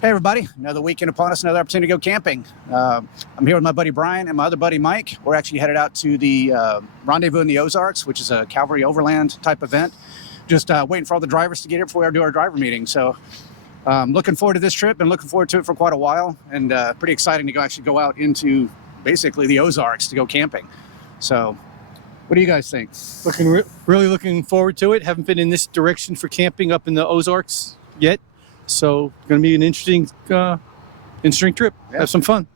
Hey everybody, another weekend upon us, another opportunity to go camping. I'm here with my buddy Brian and my other buddy Mike. We're actually headed out to the Rendezvous in the Ozarks, which is a cavalry overland type event. Just waiting for all the drivers to get here before we do our driver meeting. So looking forward to this trip and looking forward to it for quite a while, and pretty exciting to actually go out into basically the Ozarks to go camping. So what do you guys think? Really looking forward to it. Haven't been in this direction for camping up in the Ozarks yet. So going to be an interesting trip. Yeah. Have some fun.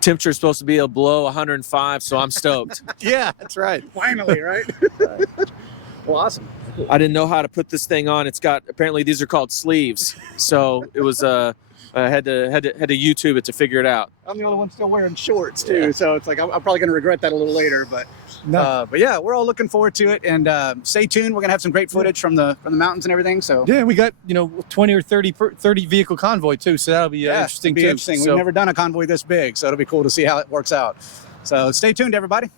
Temperature's supposed to be below 105, so I'm stoked. Yeah, that's right. Finally, right? Well, awesome. I didn't know how to put this thing on. Apparently these are called sleeves. So it was I had to YouTube it to figure it out. I'm the only one still wearing shorts too, yeah. So it's like I'm probably going to regret that a little later. But yeah, we're all looking forward to it, and stay tuned. We're going to have some great footage from the mountains and everything. So yeah, we got 20 or 30 vehicle convoy too, so that'll be interesting too. Interesting. We've never done a convoy this big, so it'll be cool to see how it works out. So stay tuned, everybody.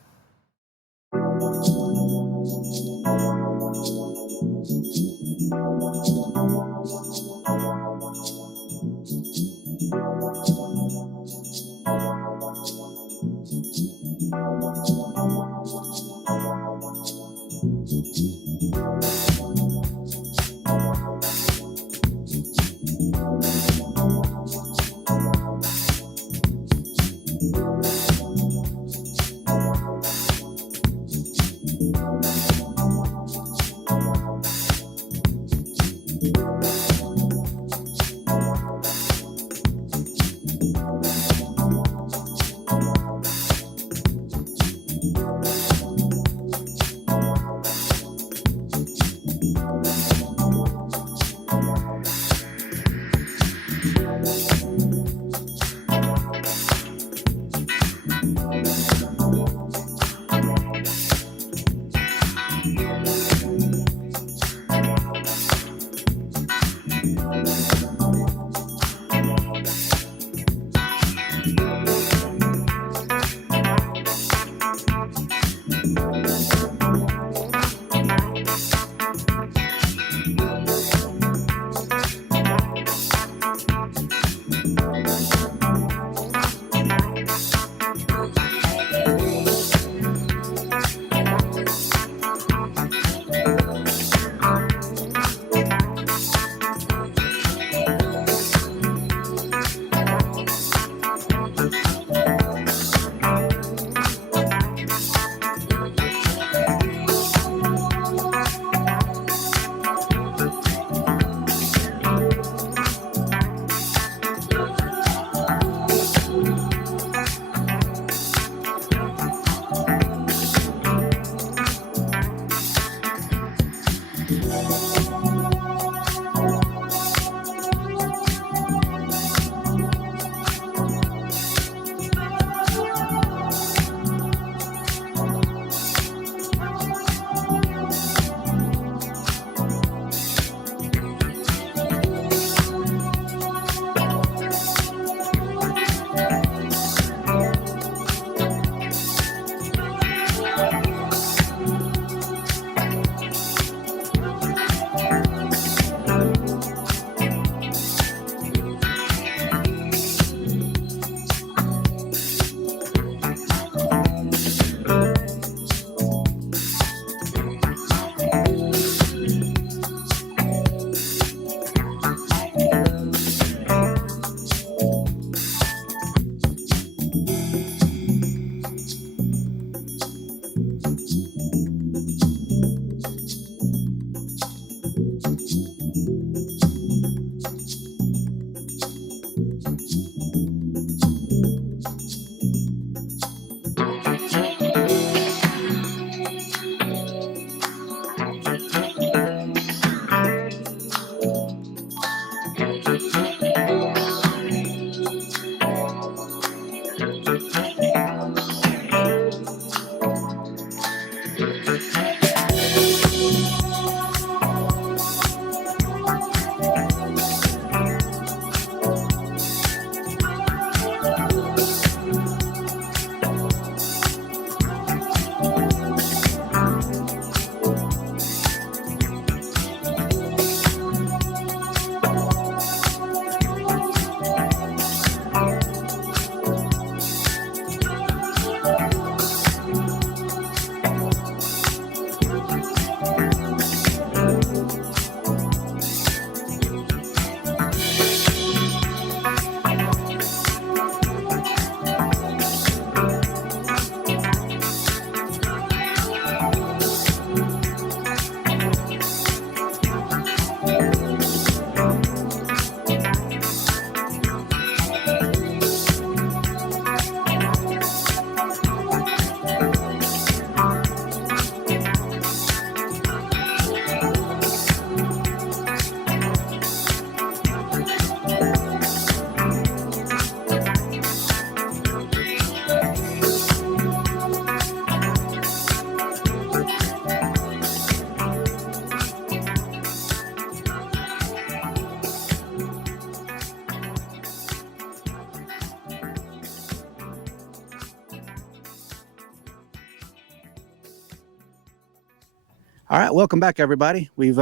All right, welcome back, everybody. We've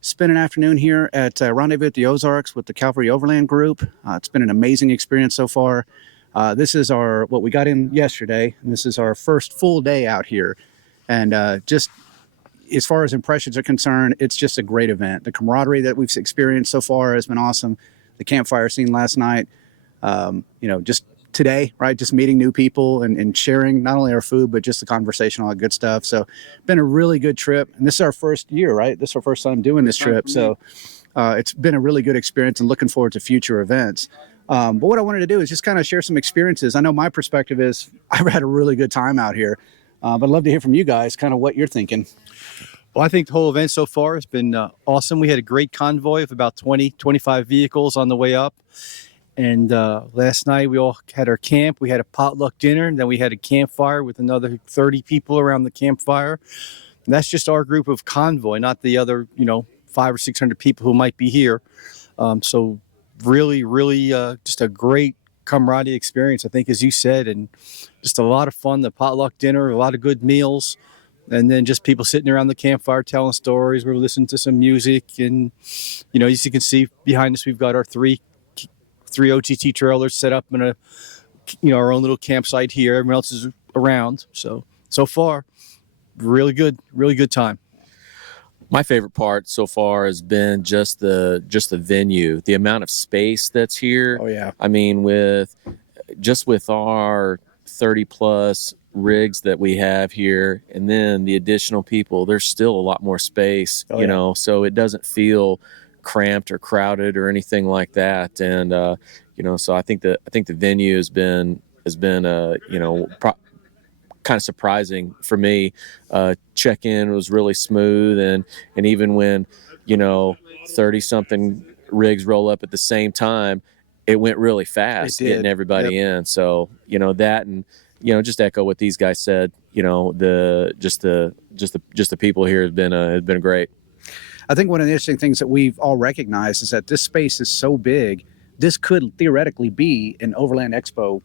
spent an afternoon here at Rendezvous at the Ozarks with the Cavalry Overland Group. It's been an amazing experience so far. This is what we got in yesterday, and this is our first full day out here. And just as far as impressions are concerned, it's just a great event. The camaraderie that we've experienced so far has been awesome. The campfire scene last night, just today, right? Just meeting new people and sharing not only our food, but just the conversation, all that good stuff. So been a really good trip. And this is our first year, right? This is our first time doing this trip. So it's been a really good experience and looking forward to future events. But what I wanted to do is just kind of share some experiences. I know my perspective is I've had a really good time out here, but I'd love to hear from you guys kind of what you're thinking. Well, I think the whole event so far has been awesome. We had a great convoy of about 20, 25 vehicles on the way up. And last night we all had our camp. We had a potluck dinner, and then we had a campfire with another 30 people around the campfire. And that's just our group of convoy, not the other, 500 or 600 people who might be here. So really, really just a great camaraderie experience, I think, as you said, and just a lot of fun. The potluck dinner, a lot of good meals, and then just people sitting around the campfire telling stories. We're listening to some music, and, as you can see behind us, we've got our three OTT trailers set up in our own little campsite here. Everyone else is around. So far, really good time. My favorite part so far has been just the venue, the amount of space that's here. Oh, yeah. I mean, with our 30 plus rigs that we have here, and then the additional people, there's still a lot more space, so it doesn't feel cramped or crowded or anything like that. And so I think the venue has been kind of surprising for me. Check-in was really smooth, and even when 30 something rigs roll up at the same time, it went really fast getting everybody in. So that, and just echo what these guys said, the people here have been great. I think one of the interesting things that we've all recognized is that this space is so big, this could theoretically be an Overland Expo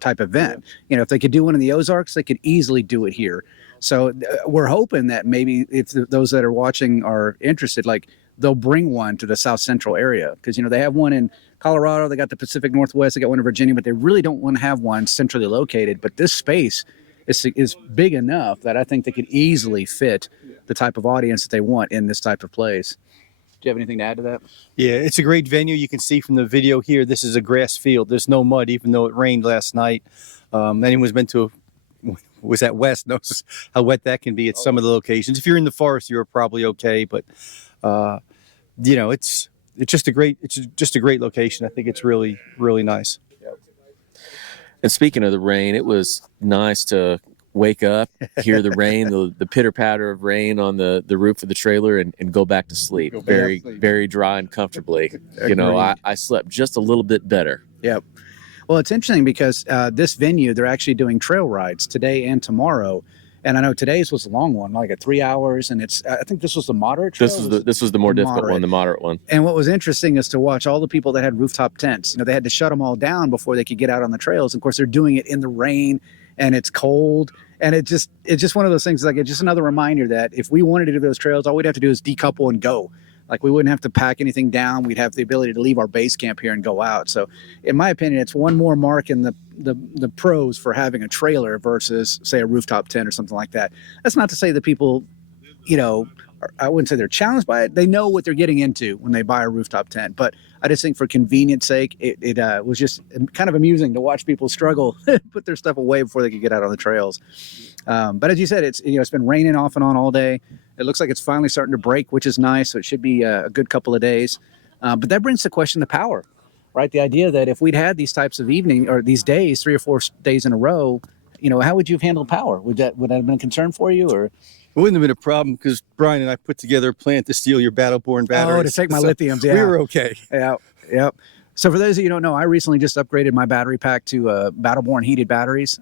type event. If they could do one in the Ozarks, they could easily do it here. So we're hoping that maybe if those that are watching are interested, like they'll bring one to the South Central area, because they have one in Colorado, they got the Pacific Northwest, they got one in Virginia, but they really don't want to have one centrally located. But this space is big enough that I think they could easily fit the type of audience that they want in this type of place. Do you have anything to add to that? Yeah, it's a great venue. You can see from the video here, this is a grass field. There's no mud, even though it rained last night. Anyone who's been was at West knows how wet that can be at some of the locations. If you're in the forest, you're probably okay, but it's just a great location. I think it's really, really nice. And speaking of the rain, it was nice to wake up, hear the rain, the pitter patter of rain on the roof of the trailer, and go back to sleep. Very dry and comfortably. I slept just a little bit better. Yep. Well, it's interesting because this venue, they're actually doing trail rides today and tomorrow. And I know today's was a long one, like at 3 hours, and I think this was the moderate trail. This was the more difficult one, the moderate one. And what was interesting is to watch all the people that had rooftop tents. They had to shut them all down before they could get out on the trails. Of course, they're doing it in the rain, and it's cold, and it's just one of those things. Like, it's just another reminder that if we wanted to do those trails, all we'd have to do is decouple and go. Like, we wouldn't have to pack anything down. We'd have the ability to leave our base camp here and go out. So in my opinion, it's one more mark in the pros for having a trailer versus, say, a rooftop tent or something like that. That's not to say that people, I wouldn't say they're challenged by it. They know what they're getting into when they buy a rooftop tent. But I just think for convenience sake, it was just kind of amusing to watch people struggle, put their stuff away before they could get out on the trails. But as you said, it's been raining off and on all day. It looks like it's finally starting to break, which is nice. So it should be a good couple of days. But that brings the question to power, right? The idea that if we'd had these types of evening or these days, 3 or 4 days in a row, how would you have handled power? Would that have been a concern for you, or? It wouldn't have been a problem because Brian and I put together a plan to steal your Battle-Born batteries. Oh, to take my lithiums, yeah. We were okay. Yeah, yep. So for those of you who don't know, I recently just upgraded my battery pack to Battle-Born heated batteries.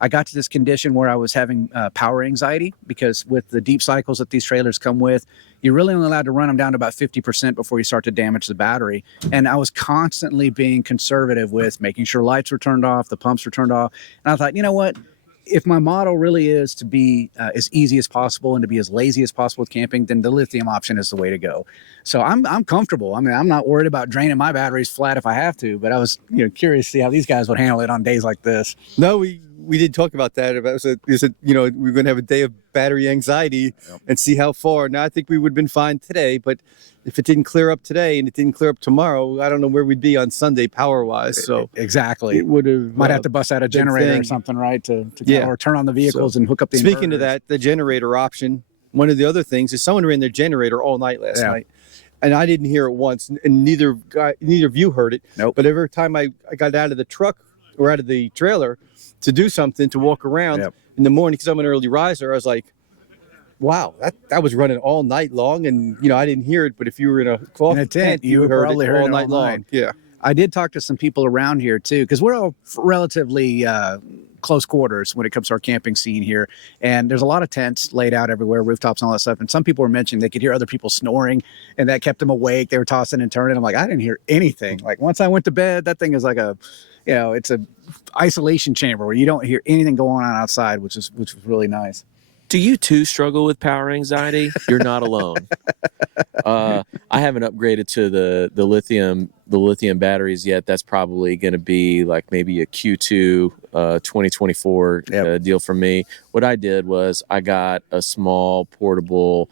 I got to this condition where I was having power anxiety because with the deep cycles that these trailers come with, you're really only allowed to run them down to about 50% before you start to damage the battery. And I was constantly being conservative with making sure lights were turned off, the pumps were turned off. And I thought, you know what? if my model really is to be as easy as possible and to be as lazy as possible with camping, then the lithium option is the way to go. So I'm comfortable. I mean, I'm not worried about draining my batteries flat if I have to, but I was curious to see how these guys would handle it on days like this. No, we did talk about that. About we're going to have a day of battery anxiety and see how far. Now I think we would have been fine today, but if it didn't clear up today and it didn't clear up tomorrow, I don't know where we'd be on Sunday power wise. So exactly, it would have might have to bust out a generator or something, right? Or turn on the vehicles and hook up the. Speaking inverters. of that, the generator option. One of the other things is someone ran their generator all night last night. And I didn't hear it once, and neither of you heard it. Nope. But every time I got out of the truck or out of the trailer to do something, to walk around in the morning, because I'm an early riser, I was like, wow, that was running all night long. And, I didn't hear it. But if you were in a tent, you heard it all night long. Yeah. I did talk to some people around here, too, because we're all relatively close quarters when it comes to our camping scene here. And there's a lot of tents laid out everywhere, rooftops and all that stuff. And some people were mentioning they could hear other people snoring, and that kept them awake. They were tossing and turning. I'm like, I didn't hear anything. Like, once I went to bed, that thing is like it's a isolation chamber where you don't hear anything going on outside, which was really nice. Do you too struggle with power anxiety? You're not alone. I haven't upgraded to the lithium batteries yet. That's probably going to be like maybe a Q2 2024 deal for me. What I did was I got a small portable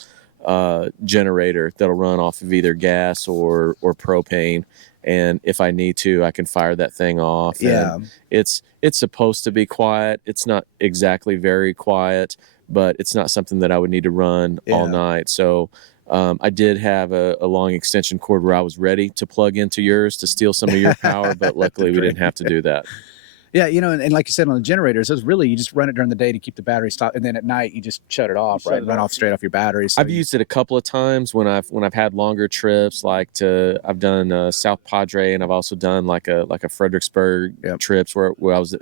generator that'll run off of either gas or propane. And if I need to, I can fire that thing off. Yeah. And it's supposed to be quiet. It's not exactly very quiet, but it's not something that I would need to run all night. So I did have a long extension cord where I was ready to plug into yours to steal some of your power, but luckily we didn't have to do that. Yeah, and like you said on the generators, it's really, you just run it during the day to keep the battery stopped, and then at night you just shut it off, right? Run off straight off your batteries. So I've used it a couple of times when I've had longer trips, I've done South Padre, and I've also done like a Fredericksburg trips where I was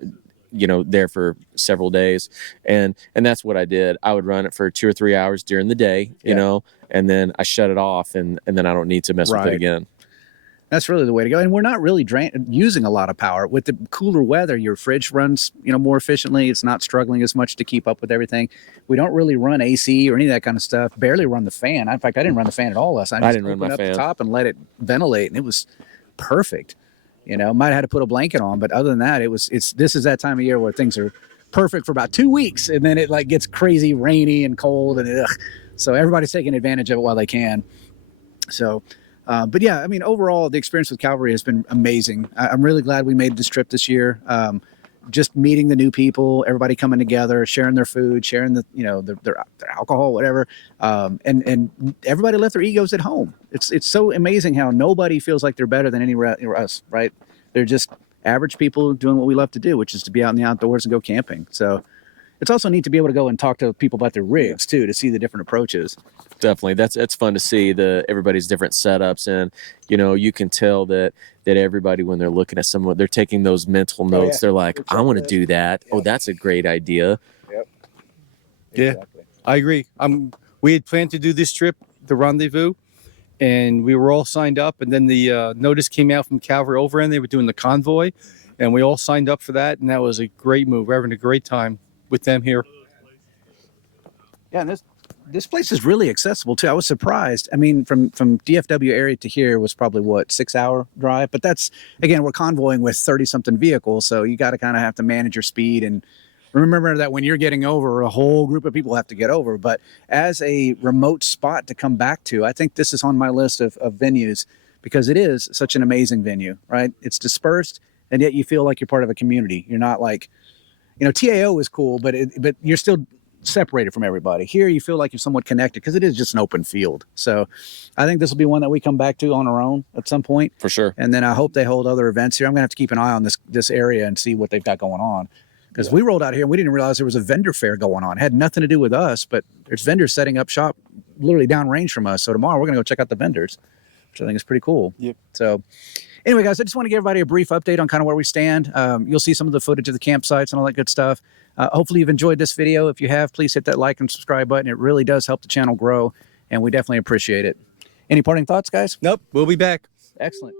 there for several days, and that's what I did. I would run it for 2 or 3 hours during the day, and then I shut it off, and then I don't need to mess with it again. That's really the way to go. And we're not really using a lot of power. With the cooler weather, your fridge runs, more efficiently. It's not struggling as much to keep up with everything. We don't really run AC or any of that kind of stuff. Barely run the fan. In fact, I didn't run the fan at all last night. I didn't run my fan. Open up the top and let it ventilate, and it was perfect. Might have had to put a blanket on, but other than that, this is that time of year where things are perfect for about 2 weeks, and then it gets crazy rainy and cold, and so everybody's taking advantage of it while they can. So. But yeah, I mean, overall, the experience with Calvary has been amazing. I'm really glad we made this trip this year. Just meeting the new people, everybody coming together, sharing their food, sharing their alcohol, whatever. And everybody left their egos at home. It's so amazing how nobody feels like they're better than us, right? They're just average people doing what we love to do, which is to be out in the outdoors and go camping. So it's also neat to be able to go and talk to people about their rigs too, to see the different approaches. Definitely. It's fun to see everybody's different setups, and you can tell that everybody, when they're looking at someone, they're taking those mental notes. They're like, I want to do that. Oh, that's a great idea. Yep. Yeah, Exactly. I agree. We had planned to do this trip, the Rendezvous, and we were all signed up, and then the notice came out from Calvary Overland. They were doing the convoy, and we all signed up for that, and that was a great move. We're having a great time with them here. Yeah, and this place is really accessible too. I was surprised. I mean, from DFW area to here was probably 6-hour drive, but that's, again, we're convoying with 30-something vehicles, so you got to kind of have to manage your speed and remember that when you're getting over, a whole group of people have to get over. But as a remote spot to come back to, I think this is on my list of venues, because it is such an amazing venue, right? It's dispersed, and yet you feel like you're part of a community. You're not like, TAO is cool, but you're still separated from everybody. Here you feel like you're somewhat connected because it is just an open field. So I think this will be one that we come back to on our own at some point. For sure. And then I hope they hold other events here. I'm gonna have to keep an eye on this area and see what they've got going on, because we rolled out here and we didn't realize there was a vendor fair going on. It had nothing to do with us, but there's vendors setting up shop literally downrange from us. So tomorrow we're gonna go check out the vendors, which I think is pretty cool. Yep. So anyway, guys, I just want to give everybody a brief update on kind of where we stand. You'll see some of the footage of the campsites and all that good stuff. Hopefully you've enjoyed this video. If you have, please hit that like and subscribe button. It really does help the channel grow, and we definitely appreciate it. Any parting thoughts, guys? Nope, we'll be back. Excellent.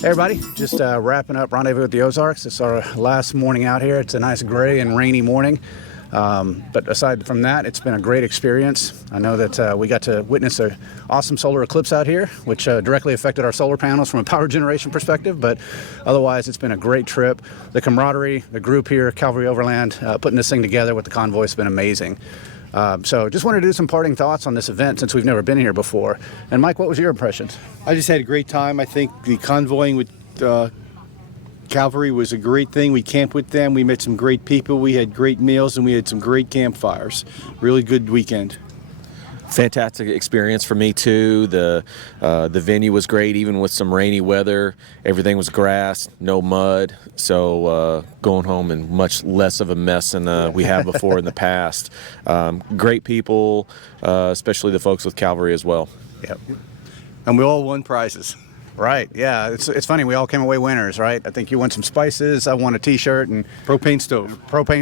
Hey everybody, just wrapping up Rendezvous with the Ozarks. It's our last morning out here. It's a nice gray and rainy morning. But aside from that, it's been a great experience. I know that we got to witness an awesome solar eclipse out here, which directly affected our solar panels from a power generation perspective. But otherwise, it's been a great trip. The camaraderie, the group here, Cavalry Overland, putting this thing together with the convoy has been amazing. So just wanted to do some parting thoughts on this event since we've never been here before. And Mike, what was your impressions? I just had a great time. I think the convoying with Cavalry was a great thing. We camped with them. We met some great people. We had great meals and we had some great campfires. Really good weekend. Fantastic experience for me too. The venue was great, even with some rainy weather. Everything was grass, no mud. So going home in much less of a mess than we have before in the past. Great people, especially the folks with Cavalry as well. Yep. And we all won prizes. Right. Yeah. It's funny. We all came away winners, right? I think you won some spices. I won a T-shirt and Propane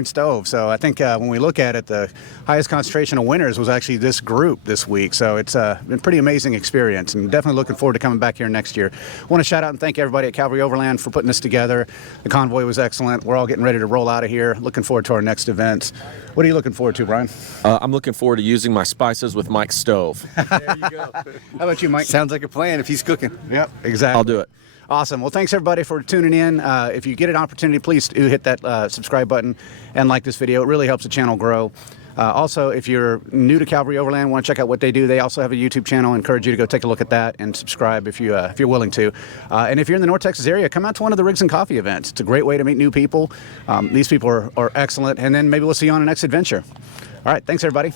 stove. So I think when we look at it, the highest concentration of winners was actually this group this week. So it's been a pretty amazing experience, and definitely looking forward to coming back here next year. I want to shout out and thank everybody at Cavalry Overland for putting this together. The convoy was excellent. We're all getting ready to roll out of here. Looking forward to our next events. What are you looking forward to, Brian? I'm looking forward to using my spices with Mike's stove. There you go. How about you, Mike? Sounds like a plan if he's cooking. Yep. Exactly. I'll do it. Awesome. Well, thanks everybody for tuning in. If you get an opportunity, please do hit that subscribe button and like this video. It really helps the channel grow. Also, if you're new to Cavalry Overland, want to check out what they do, they also have a YouTube channel. I encourage you to go take a look at that and subscribe if you're willing to. And if you're in the North Texas area, come out to one of the Rigs and Coffee events. It's a great way to meet new people. These people are excellent. And then maybe we'll see you on the next adventure. All right. Thanks, everybody.